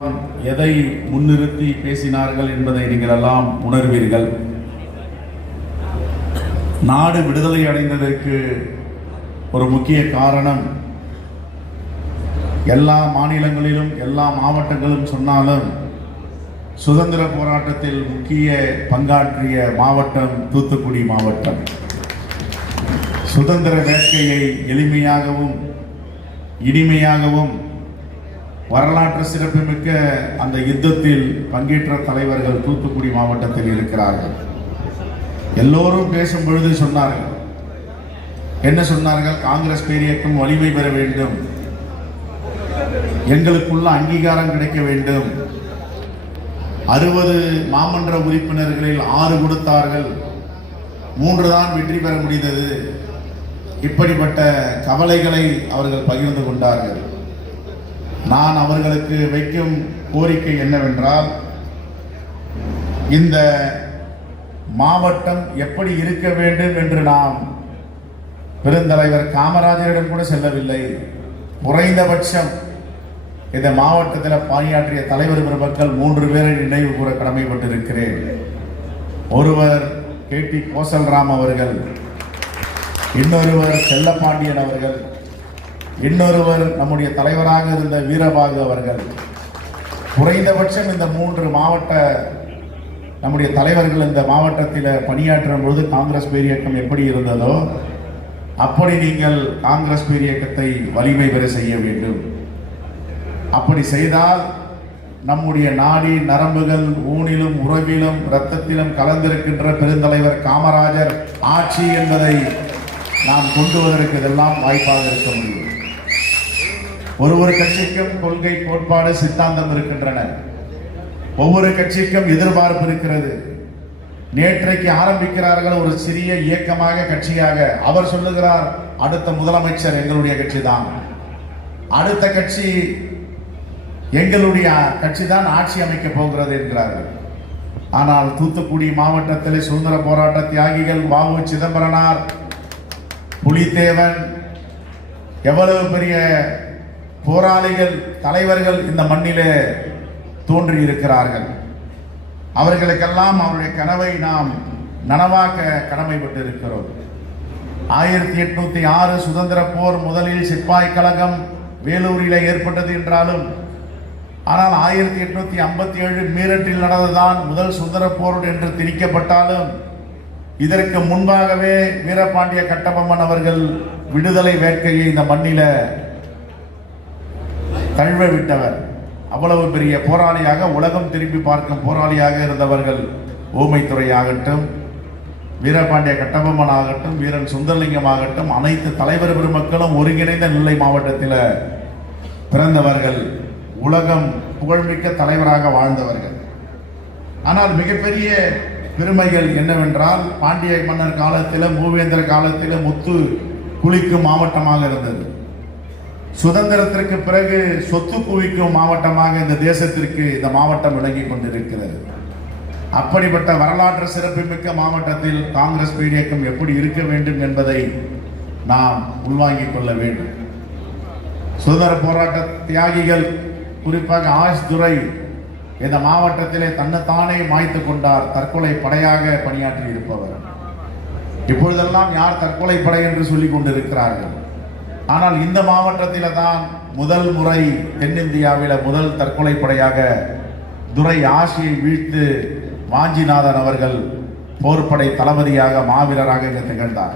எதை முன்னிறுத்தி பேசினார்கள் என்பதை நீங்கள் எல்லாம் உணர்வீர்கள். நாடு விடுதலை அடைந்ததற்கு ஒரு முக்கிய காரணம், எல்லா மாநிலங்களிலும் எல்லா மாவட்டங்களும் சொன்னாலும் சுதந்திர போராட்டத்தில் முக்கிய பங்காற்றிய மாவட்டம் தூத்துக்குடி மாவட்டம். சுதந்திர வேட்கையை எளிமையாகவும் இனிமையாகவும் வரலாற்று சிறப்புமிக்க அந்த யுத்தத்தில் பங்கேற்ற தலைவர்கள் தூத்துக்குடி மாவட்டத்தில் இருக்கிறார்கள். எல்லோரும் பேசும் பொழுது சொன்னார்கள், என்ன சொன்னார்கள்? காங்கிரஸ் பேரியக்கம் வலிமை பெற வேண்டும், எங்களுக்குள்ள அங்கீகாரம் கிடைக்க வேண்டும். 60 மாமன்ற உறுப்பினர்களில் 6 கொடுத்தார்கள், 3 தான் வெற்றி பெற முடிந்தது. இப்படிப்பட்ட கவலைகளை அவர்கள் பகிர்ந்து கொண்டார்கள். நான் அவர்களுக்கு வைக்கும் கோரிக்கை என்னவென்றால், இந்த மாவட்டம் எப்படி இருக்க வேண்டும் என்று நாம் பெருந்தலைவர் காமராஜரிடம் கூட செல்லவில்லை. குறைந்தபட்சம் இந்த மாவட்டத்தில் பணியாற்றிய தலைவர் பெருமக்கள் 3 பேரை நினைவு கூற கடமைப்பட்டிருக்கிறேன். ஒருவர் KT கோசல்ராம் அவர்கள், இன்னொருவர் செல்லப்பாண்டியன் அவர்கள், இன்னொருவர் நம்முடைய தலைவராக இருந்த வீரபாகு அவர்கள். குறைந்தபட்சம் இந்த 3 மாவட்ட நம்முடைய தலைவர்கள் இந்த மாவட்டத்தில் பணியாற்றும் பொழுது காங்கிரஸ் பேரியக்கம் எப்படி இருந்ததோ அப்படி நீங்கள் காங்கிரஸ் பேரியக்கத்தை வலிமை பெற செய்ய வேண்டும். அப்படி செய்தால் நம்முடைய நாடி நரம்புகள் ஊனிலும் உறவிலும் இரத்தத்திலும் கலந்திருக்கின்ற பெருந்தலைவர் காமராஜர் ஆட்சி என்பதை நாம் கொண்டு வருவதற்கு இதெல்லாம் வாய்ப்பாக இருக்க முடியும். ஒவ்வொரு கட்சிக்கும் கொள்கை, கோட்பாடு, சித்தாந்தம் இருக்கின்றன. ஒவ்வொரு கட்சிக்கும் எதிர்பார்ப்பு இருக்கிறது. நேற்றைக்கு ஆரம்பிக்கிறார்கள் ஒரு சிறிய இயக்கமாக, கட்சியாக. அவர் சொல்லுகிறார், அடுத்த முதலமைச்சர் எங்களுடைய கட்சி தான், அடுத்த கட்சி எங்களுடைய கட்சி தான் ஆட்சி அமைக்க போகிறது என்கிறார்கள். ஆனால் தூத்துக்குடி மாவட்டத்தில் சுதந்திர போராட்ட தியாகிகள் வ.உ. சிதம்பரனார், புலித்தேவன், எவ்வளவு பெரிய போராளிகள், தலைவர்கள் இந்த மண்ணிலே தோன்றி இருக்கிறார்கள். அவர்களுக்கெல்லாம் அவருடைய கனவை நாம் நனவாக்க கடமைப்பட்டு இருக்கிறோம். 1806 சுதந்திர போர் முதலில் சிப்பாய் கழகம் வேலூரில் ஏற்பட்டது என்றாலும், ஆனால் 1857 மீரட்டில் நடந்ததுதான் முதல் சுதந்திர போர் என்று திணிக்கப்பட்டாலும், இதற்கு முன்பாகவே வீரபாண்டிய கட்டபொம்மன் அவர்கள் விடுதலை வேட்கையை இந்த மண்ணில தழுவ விட்டவர். அவ்வளவு பெரிய போராளியாக, உலகம் திரும்பி பார்க்கும் போராளியாக இருந்தவர்கள். ஊமைத்துறை ஆகட்டும், வீரபாண்டிய கட்டபொம்மன் ஆகட்டும், வீரன் சுந்தரலிங்கம் ஆகட்டும், அனைத்து தலைவர் பெருமக்களும் ஒருங்கிணைந்த நெல்லை மாவட்டத்தில் பிறந்தவர்கள், உலகம் புகழ்மிக்க தலைவராக வாழ்ந்தவர்கள். ஆனால் மிகப்பெரிய பெருமைகள் என்னவென்றால், பாண்டிய மன்னர் காலத்தில், மூவேந்தர் காலத்தில் முத்து குளிக்கும் மாவட்டமாக இருந்தது. சுதந்திரத்திற்கு பிறகு சொத்து குவிக்கும் மாவட்டமாக இந்த தேசத்திற்கு இந்த மாவட்டம் விளங்கி கொண்டிருக்கிறது. அப்படிப்பட்ட வரலாற்று சிறப்புமிக்க மாவட்டத்தில் காங்கிரஸ் பேரியக்கம் எப்படி இருக்க வேண்டும் என்பதை நாம் உள்வாங்கிக் கொள்ள வேண்டும். சுதந்திர போராட்ட தியாகிகள், குறிப்பாக ஆஷ் துரை இந்த மாவட்டத்திலே தன்னைத்தானே மாய்த்து கொண்டார். தற்கொலை படையாக பணியாற்றி இருப்பவர். இப்பொழுதெல்லாம் யார் தற்கொலை படை என்று சொல்லிக் கொண்டிருக்கிறார்கள். ஆனால் இந்த மாவட்டத்தில் தான் முதல் முறை தென்னிந்தியாவில் முதல் தற்கொலை படையாக துரை ஆஷியை வீழ்த்து வாஞ்சிநாதன் அவர்கள் போர்ப்படை தளபதியாக, மாவீரராக இங்கு திகழ்ந்தார்.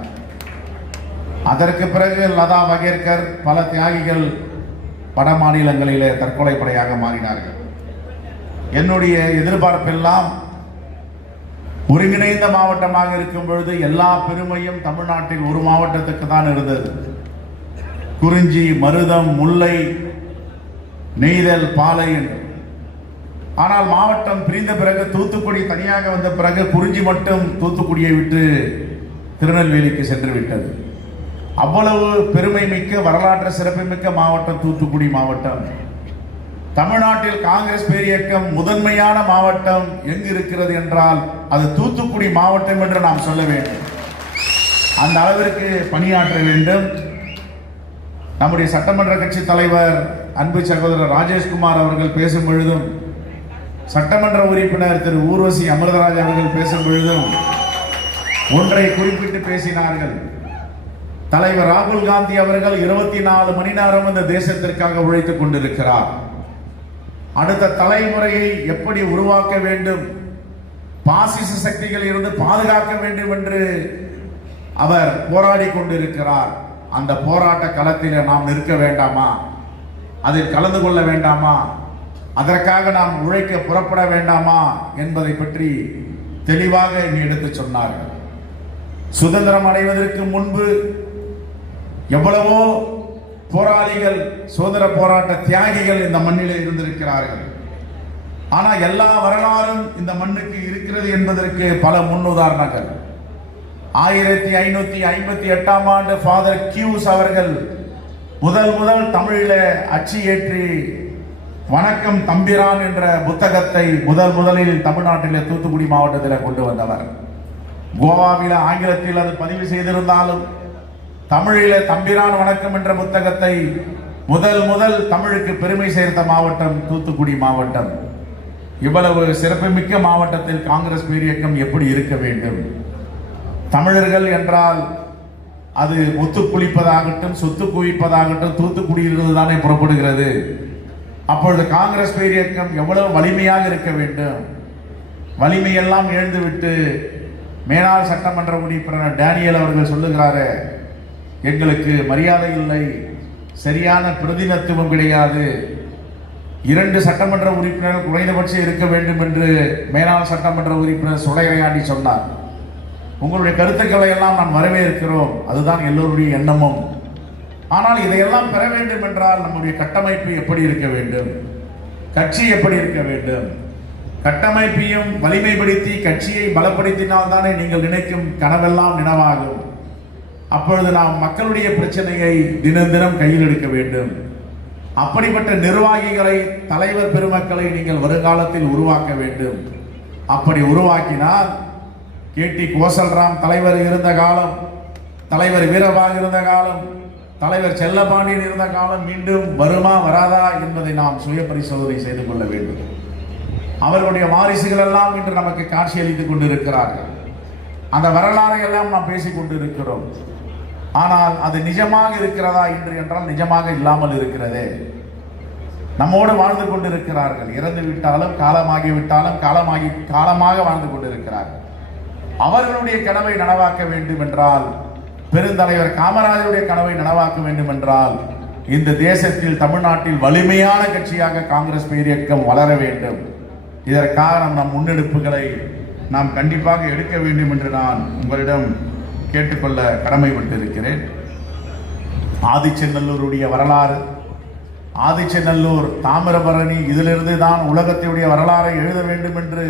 அதற்கு பிறகு லதா மங்கேஷ்கர், பல தியாகிகள் வட மாநிலங்களிலே தற்கொலை படையாக மாறினார்கள். என்னுடைய எதிர்பார்ப்பெல்லாம் ஒருங்கிணைந்த மாவட்டமாக இருக்கும் பொழுது எல்லா பெருமையும் தமிழ்நாட்டில் ஒரு மாவட்டத்துக்கு தான் இருந்தது. குறிஞ்சி, மருதம், முல்லை, நெய்தல், பாலை என்று. ஆனால் மாவட்டம் பிரிந்த பிறகு, தூத்துக்குடி தனியாக வந்த பிறகு, குறிஞ்சி மட்டும் தூத்துக்குடியை விட்டு திருநெல்வேலிக்கு சென்று விட்டது. அவ்வளவு பெருமை மிக்க, வரலாற்று சிறப்புமிக்க மாவட்டம் தூத்துக்குடி மாவட்டம். தமிழ்நாட்டில் காங்கிரஸ் பேரியக்கம் முதன்மையான மாவட்டம் எங்கு இருக்கிறது என்றால் அது தூத்துக்குடி மாவட்டம் என்று நாம் சொல்ல வேண்டும். அந்த அளவிற்கு பணியாற்ற வேண்டும். நம்முடைய சட்டமன்ற கட்சி தலைவர் அன்பு சகோதரர் ராஜேஷ்குமார் அவர்கள் பேசும் பொழுதும், சட்டமன்ற உறுப்பினர் திரு ஊர்வசி அமிர்தராஜ் அவர்கள் பேசும் பொழுதும் ஒன்றை குறிப்பிட்டு பேசினார்கள். தலைவர் ராகுல் காந்தி அவர்கள் 24 மணி நேரம் இந்த தேசத்திற்காக உழைத்துக் கொண்டிருக்கிறார். அடுத்த தலைமுறையை எப்படி உருவாக்க வேண்டும், பாசிச சக்திகள் இருந்து பாதுகாக்க வேண்டும் என்று அவர் போராடி கொண்டிருக்கிறார். அந்த போராட்ட களத்தில் நாம் நிற்க வேண்டாமா? அதில் கலந்து கொள்ள வேண்டாமா? அதற்காக நாம் உழைக்க புறப்பட வேண்டாமா என்பதை பற்றி தெளிவாக இங்கு எடுத்து சொன்னார்கள். சுதந்திரம் அடைவதற்கு முன்பு எவ்வளவோ போராளிகள், சுதந்திர போராட்ட தியாகிகள் இந்த மண்ணிலே இருந்திருக்கிறார்கள். ஆனால் எல்லா வரலாறும் இந்த மண்ணுக்கு இருக்கிறது என்பதற்கு பல முன்னுதாரணங்கள். 1558ஆம் ஆண்டு ஃபாதர் கியூஸ் அவர்கள் முதல் தமிழில அச்சு ஏற்றி வணக்கம் தம்பிரான் என்ற புத்தகத்தை முதலில் தமிழ்நாட்டிலே தூத்துக்குடி மாவட்டத்தில் கொண்டு வந்தவர். கோவாவில் ஆங்கிலத்தில் அது பதிவு செய்திருந்தாலும் தமிழில தம்பிரான் வணக்கம் என்ற புத்தகத்தை முதல் தமிழுக்கு பெருமை சேர்த்த மாவட்டம் தூத்துக்குடி மாவட்டம். இவ்வளவு சிறப்புமிக்க மாவட்டத்தில் காங்கிரஸ் பேரியக்கம் எப்படி இருக்க வேண்டும்? தமிழர்கள் என்றால் அது ஒத்து குளிப்பதாகட்டும், சொத்து குவிப்பதாகட்டும் தூத்துக்குடியிலிருந்து தானே புறப்படுகிறது. அப்பொழுது காங்கிரஸ் பேரியக்கம் எவ்வளவு வலிமையாக இருக்க வேண்டும்? வலிமையெல்லாம் இழந்துவிட்டு மேனாள் சட்டமன்ற உறுப்பினர் டேனியல் அவர்கள் சொல்லுகிறாரு, எங்களுக்கு மரியாதை இல்லை, சரியான பிரதிநிதித்துவம் கிடையாது, 2 சட்டமன்ற உறுப்பினர்கள் குறைந்தபட்சம் இருக்க வேண்டும் என்று மேனாள் சட்டமன்ற உறுப்பினர் சுடையாண்டி சொன்னார். உங்களுடைய கருத்துக்களை எல்லாம் நான் வரவேற்கிறோம், அதுதான் எல்லோருடைய எண்ணமும். ஆனால் இதையெல்லாம் பெற வேண்டும் என்றால் நம்முடைய கட்டமைப்பு எப்படி இருக்க வேண்டும், கட்சி எப்படி இருக்க வேண்டும்? கட்டமைப்பையும் வலிமைப்படுத்தி கட்சியை பலப்படுத்தினால் தானே நீங்கள் நினைக்கும் கனவெல்லாம் நினைவாகும். அப்பொழுது நாம் மக்களுடைய பிரச்சனையை தினம் கையில் எடுக்க வேண்டும். அப்படிப்பட்ட நிர்வாகிகளை, தலைவர் பெருமக்களை நீங்கள் வருங்காலத்தில் உருவாக்க வேண்டும். அப்படி உருவாக்கினால் கேடி கோசல்ராம் தலைவர் இருந்த காலம், தலைவர் வீரபாகு இருந்த காலம், தலைவர் செல்லபாண்டியன் இருந்த காலம் மீண்டும் வருமா வராதா என்பதை நாம் சுய பரிசோதனை செய்து கொள்ள வேண்டும். அவர்களுடைய வாரிசுகள் எல்லாம் இன்று நமக்கு காட்சியளித்துக் கொண்டிருக்கிறார்கள். அந்த வரலாறை எல்லாம் நாம் பேசிக் கொண்டிருக்கிறோம். ஆனால் அது நிஜமாக இருக்கிறதா இன்று என்றால் நிஜமாக இல்லாமல் இருக்கிறதே. நம்மோடு வாழ்ந்து கொண்டிருக்கிறார்கள், இறந்து விட்டாலும் காலமாகிவிட்டாலும் காலமாக வாழ்ந்து கொண்டிருக்கிறார்கள். அவர்களுடைய கனவை நனவாக்க வேண்டும் என்றால், பெருந்தலைவர் காமராஜருடைய கனவை நனவாக்க வேண்டும் என்றால், இந்த தேசத்தில் தமிழ்நாட்டில் வலிமையான கட்சியாக காங்கிரஸ் பேரியக்கம் வளர வேண்டும். இதற்காக நம் முன்னெடுப்புகளை நாம் கண்டிப்பாக எடுக்க வேண்டும் என்று நான் உங்களிடம் கேட்டுக்கொள்ள கடமைப்பட்டிருக்கிறேன். ஆதிச்சநல்லூருடைய வரலாறு, ஆதிச்சநல்லூர், தாமிரபரணி, இதிலிருந்து தான் உலகத்தினுடைய வரலாறை எழுத வேண்டும் என்று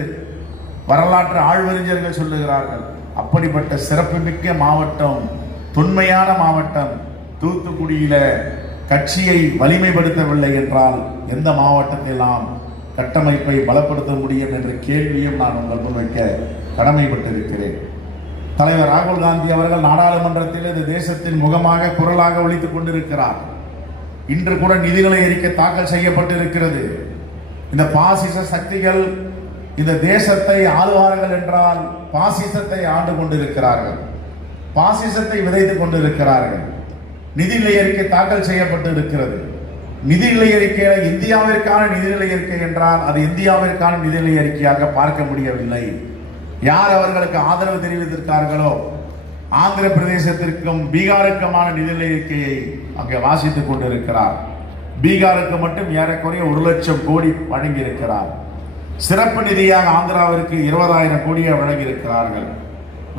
வரலாற்று ஆழ்வறிஞர்கள் சொல்லுகிறார்கள். அப்படிப்பட்ட சிறப்புமிக்க மாவட்டம், தொன்மையான மாவட்டம் தூத்துக்குடியில கட்சியை வலிமைப்படுத்தவில்லை என்றால் எந்த மாவட்டத்தில் நாம் கட்டமைப்பை பலப்படுத்த முடியும் என்ற கேள்வியும் நான் உங்கள் முன்வைக்க கடமைப்பட்டிருக்கிறேன். தலைவர் ராகுல் காந்தி அவர்கள் நாடாளுமன்றத்தில் இந்த தேசத்தின் முகமாக குரலாக ஒலித்துக் கொண்டிருக்கிறார். இன்று கூட நிதிநிலை அறிக்கை தாக்கல் செய்யப்பட்டிருக்கிறது. இந்த பாசிச சக்திகள் இந்த தேசத்தை ஆளுவார்கள் என்றால் பாசிசத்தை ஆண்டு கொண்டிருக்கிறார்கள், பாசிசத்தை விதைத்துக் கொண்டிருக்கிறார்கள். நிதிநிலை அறிக்கை தாக்கல் செய்யப்பட்டு இருக்கிறது. நிதிநிலை அறிக்கையில இந்தியாவிற்கான நிதிநிலை அறிக்கை என்றால் அது இந்தியாவிற்கான நிதிநிலை அறிக்கையாக பார்க்க முடியவில்லை. யார் அவர்களுக்கு ஆதரவு தெரிவித்திருக்கார்களோ ஆந்திர பிரதேசத்திற்கும் பீகாருக்குமான நிதிநிலை அறிக்கையை அங்கே வாசித்துக் கொண்டிருக்கிறார். பீகாருக்கு மட்டும் ஏறக்குறைய 1 லட்சம் கோடி வழங்கியிருக்கிறார். சிறப்பு நிதியாக ஆந்திராவிற்கு 20,000 கோடியை வழங்கியிருக்கிறார்கள்.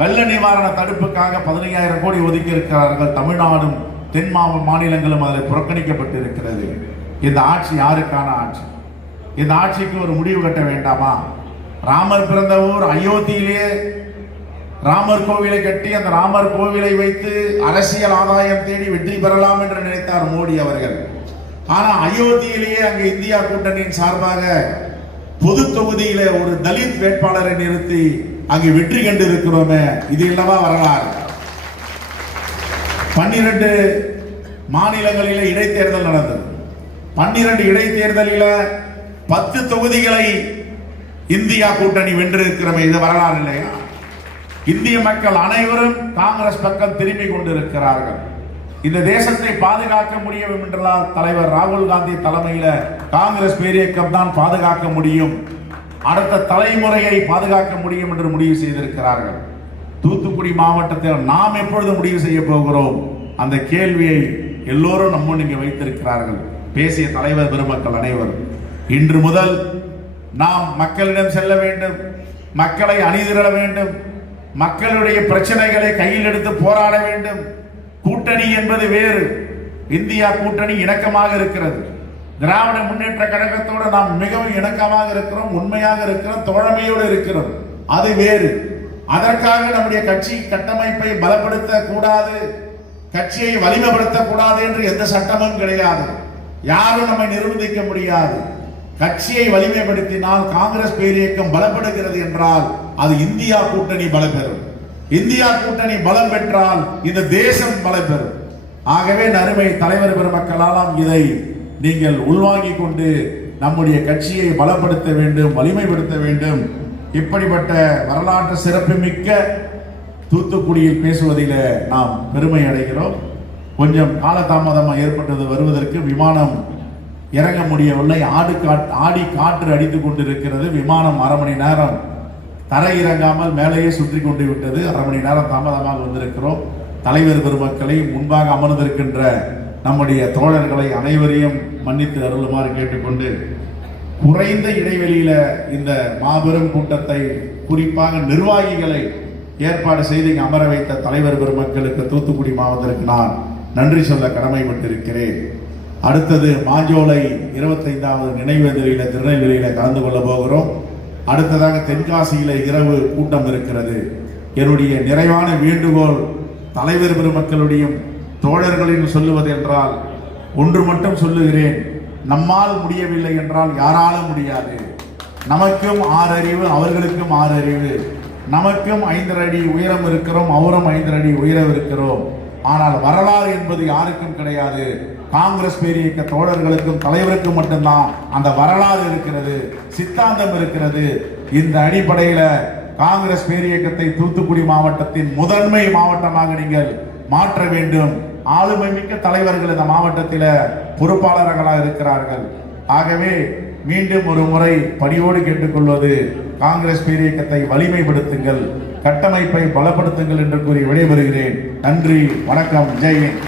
வெள்ள நிவாரண தடுப்புக்காக 15,000 கோடி ஒதுக்கி இருக்கிறார்கள். தமிழ்நாடும் தென் மாநிலங்களும் அதில் புறக்கணிக்கப்பட்டிருக்கிறது. இந்த ஆட்சி யாருக்கான ஆட்சி? இந்த ஆட்சிக்கு ஒரு முடிவு கட்ட வேண்டாமா? ராமர் பிறந்த ஊர் அயோத்தியிலே ராமர் கோவிலை கட்டி அந்த ராமர் கோவிலை வைத்து அரசியல் ஆதாயம் தேடி வெற்றி பெறலாம் என்று நினைத்தார் மோடி அவர்கள். ஆனா அயோத்தியிலேயே அங்கு இந்தியா கூட்டணியின் சார்பாக பொது தொகுதியில ஒரு தலித் வேட்பாளரை நிறுத்தி அங்கு வெற்றி கண்டு இருக்கிறோமே, இது இல்லவா வரலாறு? 12 மாநிலங்களிலே இடைத்தேர்தல் நடந்தது. 12 இடைத்தேர்தலில் 10 தொகுதிகளை இந்தியா கூட்டணி வென்றிருக்கிறோம். இது வரலாறு இல்லையா? இந்திய மக்கள் அனைவரும் காங்கிரஸ் பக்கம் திரும்பி கொண்டிருக்கிறார்கள். இந்த தேசத்தை பாதுகாக்க முடியும் என்றால் தலைவர் ராகுல் காந்தி தலைமையில காங்கிரஸ் பேரியக்கம் தான் பாதுகாக்க முடியும், அடுத்த தலைமுறையை பாதுகாக்க முடியும் என்று முடிவு செய்திருக்கிறார்கள். தூத்துக்குடி மாவட்டத்தில் நாம் எப்பொழுது முடிவு செய்ய போகிறோம்? அந்த கேள்வியை எல்லோரும் நம்ம இங்கே வைத்திருக்கிறார்கள். பேசிய தலைவர் பெருமக்கள் அனைவரும் இன்று முதல் நாம் மக்களிடம் செல்ல வேண்டும், மக்களை அணிதிரள வேண்டும், மக்களுடைய பிரச்சனைகளை கையில் எடுத்து போராட வேண்டும். கூட்டணி என்பது வேறு. இந்தியா கூட்டணி இணக்கமாக இருக்கிறது. திராவிட முன்னேற்ற கழகத்தோடு நாம் மிகவும் இணக்கமாக இருக்கிறோம், உண்மையாக இருக்கிறோம், தோழமையோடு இருக்கிறோம். அது வேறு. அதற்காக நம்முடைய கட்சி கட்டமைப்பை பலப்படுத்த கூடாது, கட்சியை வலிமைப்படுத்த கூடாது என்று எந்த சட்டமும் கிடையாது. யாரும் நம்மை நிர்பந்திக்க முடியாது. கட்சியை வலிமைப்படுத்தினால் காங்கிரஸ் பேரியக்கம் பலப்படுகிறது என்றால் அது இந்தியா கூட்டணி பலம் பெறும். இந்தியா கூட்டணி பலம் பெற்றால் இந்த தேசம் பலம் பெறும். ஆகவே அருமை தலைவர் பெருமக்களால் இதை நீங்கள் உள்வாங்கிக் கொண்டு நம்முடைய கட்சியை பலப்படுத்த வேண்டும், வலிமைப்படுத்த வேண்டும். இப்படிப்பட்ட வரலாற்று சிறப்புமிக்க தூத்துக்குடியில் பேசுவதில் நாம் பெருமை அடைகிறோம். கொஞ்சம் காலதாமதமாக ஏற்பட்டது, வருவதற்கு விமானம் இறங்க முடியவில்லை. ஆடி காற்று அடித்துக் கொண்டிருக்கிறது. விமானம் அரை மணி நேரம் தரை இறங்காமல் மேலேயே சுற்றி கொண்டு விட்டது. அரை மணி நேரம் தாமதமாக வந்திருக்கிறோம். தலைவர் பெருமக்களை, முன்பாக அமர்ந்திருக்கின்ற நம்முடைய தோழர்களை அனைவரையும் மன்னித்து அருளுமாறு கேட்டுக்கொண்டு, குறைந்த இடைவெளியில இந்த மாபெரும் கூட்டத்தை, குறிப்பாக நிர்வாகிகளை ஏற்பாடு செய்து அமர வைத்த தலைவர் பெருமக்களுக்கு, தூத்துக்குடி மாவட்டத்திற்கு நான் நன்றி சொல்ல கடமைப்பட்டிருக்கிறேன். அடுத்தது மாஞ்சோலை 25வது நினைவேந்தலில திருநெல்வேலியில கலந்து கொள்ள போகிறோம். அடுத்ததாக தென்காசியில இரவு கூட்டம் இருக்கிறது. என்னுடைய நிறைவான வேண்டுகோள் தலைவர் பெருமக்களுடைய தோழர்களின் சொல்லுவது என்றால், ஒன்று மட்டும் சொல்லுகிறேன், நம்மால் முடியவில்லை என்றால் யாராலும் முடியாது. நமக்கும் 6 அறிவு, அவர்களுக்கும் 6 அறிவு. நமக்கும் 5 அடி உயரம் இருக்கிறோம், அவரும் 5 அடி உயரம் இருக்கிறோம். ஆனால் வரலாறு என்பது யாருக்கும் கிடையாது. காங்கிரஸ் பேரியக்க தோழர்களுக்கும் தலைவருக்கும் மட்டும்தான் அந்த வரலாறு இருக்கிறது, சித்தாந்தம் இருக்கிறது. இந்த அடிப்படையில் காங்கிரஸ் பேரியக்கத்தை தூத்துக்குடி மாவட்டத்தின் முதன்மை மாவட்டமாக நீங்கள் மாற்ற வேண்டும். ஆளுமை மிக்க தலைவர்கள் இந்த மாவட்டத்தில் பொறுப்பாளர்களாக இருக்கிறார்கள். ஆகவே மீண்டும் ஒரு முறை பணியோடு கேட்டுக்கொள்வது, காங்கிரஸ் பேரியக்கத்தை வலிமைப்படுத்துங்கள், கட்டமைப்பை பலப்படுத்துங்கள் என்று கூறி விடைபெறுகிறேன். நன்றி, வணக்கம், ஜெய் ஹிந்த்.